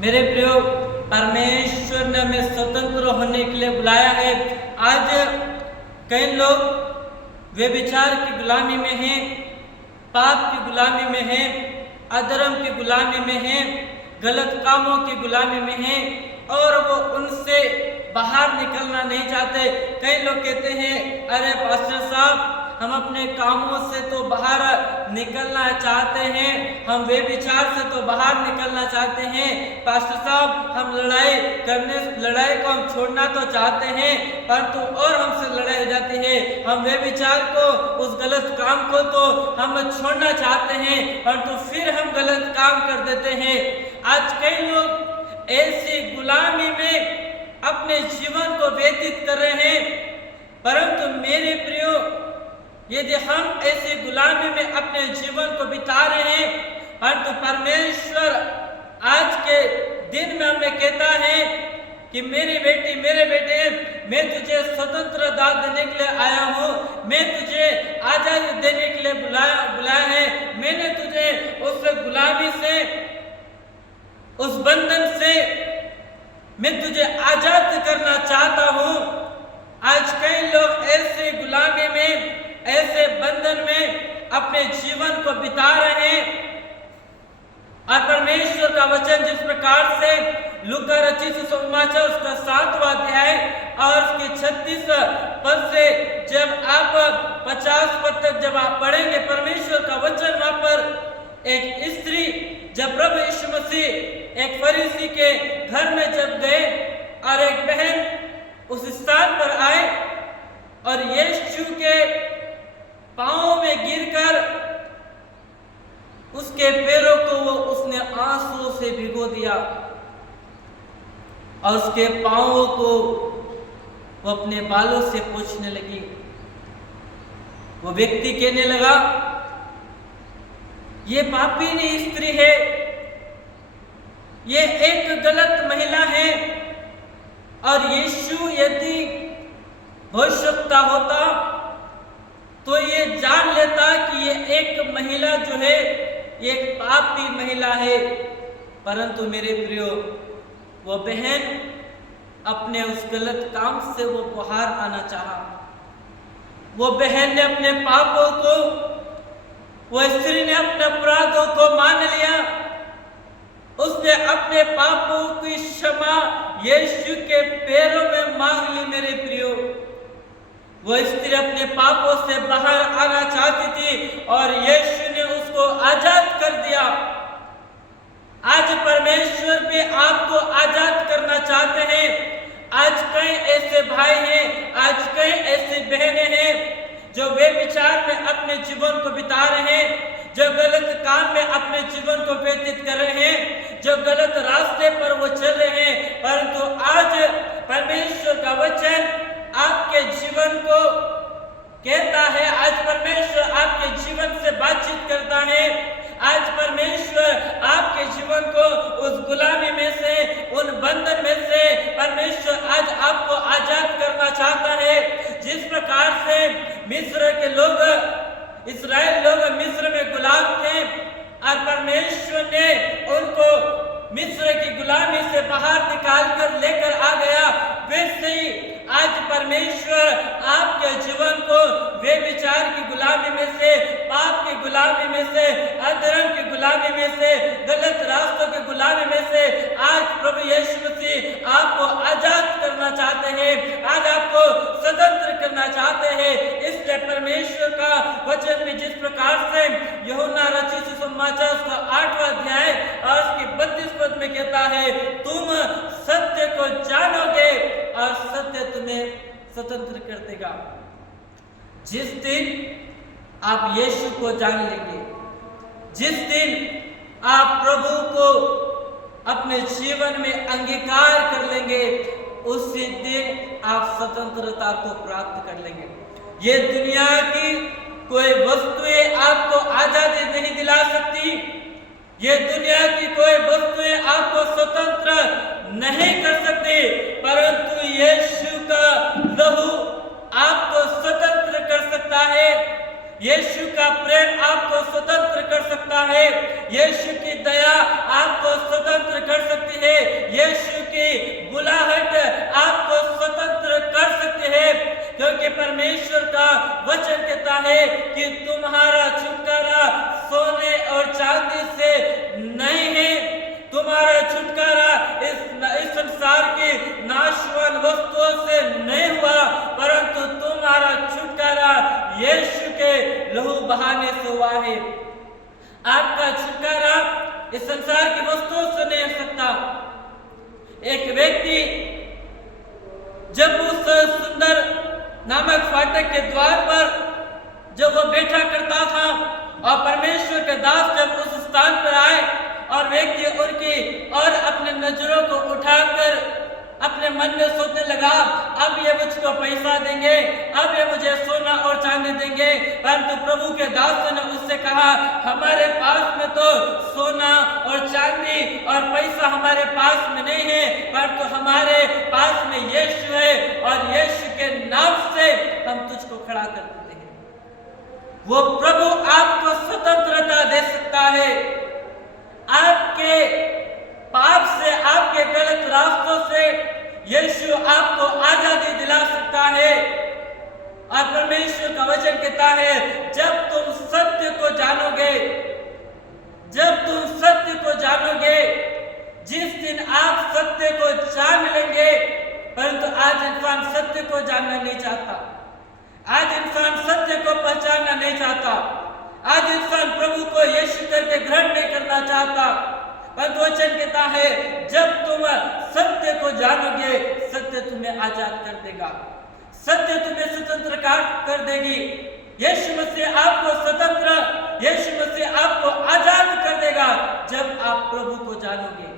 मेरे प्रियो, परमेश्वर ने हमें स्वतंत्र होने के लिए बुलाया है। आज कई लोग व्यभिचार की गुलामी में हैं, पाप की गुलामी में हैं, अधर्म की गुलामी में हैं, गलत कामों की गुलामी में हैं और वो उनसे बाहर निकलना नहीं चाहते। कई लोग कहते हैं, अरे पास्टर साहब, हम अपने कामों से तो बाहर निकलना चाहते हैं, हम व्यभिचार से तो बाहर निकलना चाहते हैं। पास्टर साहब, हम लड़ाई को हम छोड़ना तो चाहते हैं, परंतु और हमसे लड़ाई हो जाती है। हम व्यभिचार को, उस गलत काम को तो हम छोड़ना चाहते हैं, परंतु फिर हम गलत काम कर देते हैं। आज कई लोग ऐसी गुलामी में अपने जीवन को व्यतीत कर रहे हैं। परंतु मेरे प्रियो, यदि हम ऐसी गुलामी में अपने जीवन को बिता रहे हैं, परंतु परमेश्वर आज के दिन में हमें कहता है कि मेरी बेटी, मेरे बेटे, मैं तुझे स्वतंत्रता देने के लिए आया हूँ, मैं तुझे आजादी देने के लिए बुलाया है। मैंने तुझे उस गुलामी से, उस बंधन से मैं तुझे आजाद करना चाहता हूँ। आज कई लोग ऐसे गुलामी में, ऐसे बंधन में अपने जीवन को बिता रहे हैं। और परमेश्वर का वचन जिस प्रकार से लूका रचित सुसमाचार उसका 7वां अध्याय और उसके 36 पद से जब आप 50 पद तक जब आप पढ़ेंगे, परमेश्वर का वचन वहां पर एक स्त्री जब प्रभु यीशु मसीह एक फरीसी के घर में जब गए और एक बहन उस स्थान पर आए और यीशु के पांव में गिरकर उसके पैरों को उसने आंसू से भिगो दिया और उसके पांवों को वो अपने बालों से पोंछने लगी। वो व्यक्ति कहने लगा, ये पापी स्त्री है, ये एक गलत महिला है। और यीशु यदि भविष्यवक्ता होता तो ये जान लेता कि ये एक महिला जो है, ये एक पापी महिला है। परंतु मेरे प्रियो, वो बहन अपने उस गलत काम से वो बाहर आना चाहा। वो बहन ने अपने पापों को, वो स्त्री ने अपने अपराधों को मान लिया। उसने अपने पापों की क्षमा यीशु के पैरों में मांग ली। मेरे प्रियो, वो स्त्री अपने पापों से बाहर आना चाहती थी और यीशु ने उसको आजाद कर दिया। आज परमेश्वर भी आपको आजाद करना चाहते हैं। आज कई ऐसे भाई हैं, आज कई ऐसी बहनें हैं जो व्यभिचार में अपने जीवन को बिता रहे हैं, जो गलत काम में अपने जीवन को व्यतीत कर रहे हैं, जो गलत रास्ते पर वो चल रहे हैं। परंतु आज परमेश्वर का वचन आपके जीवन को कहता है, आज परमेश्वर आपके जीवन से बातचीत करता है। आज परमेश्वर आपके जीवन को उस गुलामी में से, उन बंधन में से परमेश्वर आज आपको आजाद करना चाहता है। जिस प्रकार से मिस्र के लोग, इस्राएल लोग मिस्र में गुलाम थे और परमेश्वर ने उनको मिस्र की गुलामी से बाहर निकाल कर लेकर आ गया, वैसे ही आज परमेश्वर आपके जीवन को व्यभिचार की गुलामी में से, पाप की गुलामी में से, अधर्म की गुलामी में से, गलत रास्तों की गुलामी में से आज प्रभु यीशु मसीह आपको आजाद करना चाहते हैं, आज आपको स्वतंत्र करना चाहते हैं। इसलिए परमेश्वर का वचन में जिस प्रकार से यूहन्ना रचित सुसमाचार उसका 8वां अध्याय और उसकी 32 पद में कहता है, तुम सत्य को जानोगे और सत्य तुम्हें स्वतंत्र कर देगा। जिस दिन आप यीशु को जान लेंगे, जिस दिन आप प्रभु को अपने जीवन में अंगीकार कर लेंगे, उसी दिन आप स्वतंत्रता को प्राप्त कर लेंगे। ये दुनिया की कोई वस्तुएं आपको आजादी नहीं दिला सकती, ये दुनिया की कोई वस्तुएं आपको स्वतंत्र नहीं कर सकती, परंतु यीशु का लहू आपको स्वतंत्र कर सकता है। यीशु का प्रेम आपको स्वतंत्र कर सकता है। यीशु की दया आपको स्वतंत्र कर सकती है। है कि तुम्हारा छुटकारा सोने और चांदी से नहीं है, तुम्हारा छुटकारा इस संसार की नाशवान वस्तुओं से नहीं हुआ, परंतु तुम्हारा छुटकारा यीशु के लहू बहाने से हुआ है। आपका छुटकारा इस संसार की वस्तुओं से नहीं हो सकता। एक व्यक्ति जब उस सुंदर नामक फाटक के द्वार पर जब वो बैठा करता था और परमेश्वर के दास जब उस स्थान पर आए और व्यक्ति उनकी और अपने नजरों को उठाकर अपने मन में सोचने लगा, अब ये मुझको पैसा देंगे, अब ये मुझे सोना और चांदी देंगे, परंतु प्रभु के दास ने उससे कहा, हमारे पास में तो सोना और चांदी और पैसा हमारे पास में नहीं है, परंतु हमारे पास में यीशु है और यीशु के नाम से हम तुझको खड़ा कर देते हैं। वो प्रभु आपको स्वतंत्रता दे सकता है, आपके पाप से, आपके गलत रास्तों से यीशु आपको आजादी दिला सकता है। और परमेश्वर का वचन कहता है, जब तुम सत्य को जानोगे, जब तुम सत्य को जानोगे, जिस दिन आप सत्य को जान लेंगे, परंतु आज इंसान सत्य को जानना नहीं चाहता, आज इंसान सत्य को पहचानना नहीं चाहता, आज इंसान प्रभु को यीशु करके ग्रहण नहीं करना चाहता। पर वचन कहता है, जब तुम सत्य को जानोगे, सत्य तुम्हें आजाद कर देगा, सत्य तुम्हें स्वतंत्र कर देगी। यीशु मसीह आपको स्वतंत्र, यीशु मसीह आपको आजाद कर देगा जब आप प्रभु को जानोगे।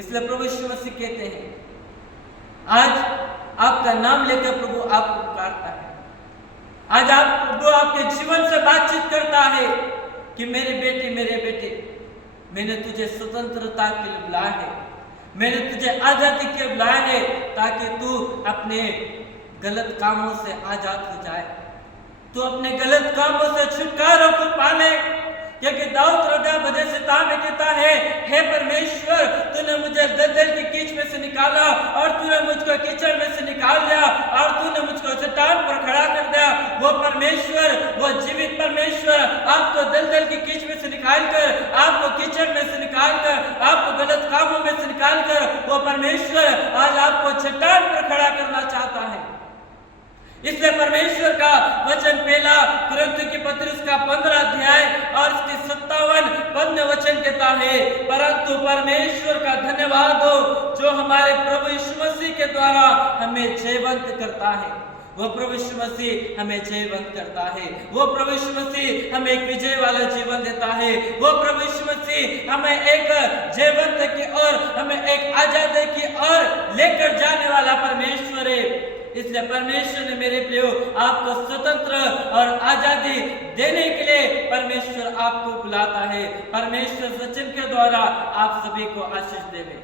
इसलिए प्रभु यीशु मसीह कहते हैं, आज आपका नाम लेकर प्रभु आपको पुकारता है, आज प्रभु आपके जीवन से बातचीत करता है कि मेरे बेटे, मेरे बेटे, मैंने तुझे स्वतंत्रता के लिए बुलाया है, मैंने तुझे आजादी के लिए बुलाया है, ताकि तू अपने गलत कामों से आजाद हो जाए, तू अपने गलत कामों से छुटकारा को पाले। क्योंकि दाऊद राजा भजन संहिता में कहता है, हे परमेश्वर, तूने मुझे दलदल की कीच में से निकाला और तूने मुझको कीचड़ में से निकाल दिया और तूने मुझको चट्टान पर खड़ा कर दिया। वो परमेश्वर, वो जीवित परमेश्वर आपको दलदल की कीच में से निकाल कर, आपको कीचड़ में से निकाल कर, आपको गलत कामों में से निकाल कर, वो परमेश्वर आज आपको चट्टान पर खड़ा करना चाहता है। इसलिए परमेश्वर का वचन पहला कुरिन्थियों की पत्री का 15 अध्याय और इसके 57 पद में वचन कहता है, परंतु परमेश्वर का धन्यवाद हो जो हमारे प्रभु यीशु मसीह के द्वारा हमें जयवंत करता है। वो प्रभु यीशु मसीह हमें जयवंत करता है, वो प्रभु यीशु मसीह हमें एक विजय वाला जीवन देता है, वो प्रभु यीशु मसीह हमें एक जयवंत की ओर, हमें एक आजादी की ओर लेकर जाने वाला परमेश्वर है। इसलिए परमेश्वर ने मेरे प्रियो आपको स्वतंत्र और आजादी देने के लिए परमेश्वर आपको बुलाता है। परमेश्वर वचन के द्वारा आप सभी को आशीष देवे।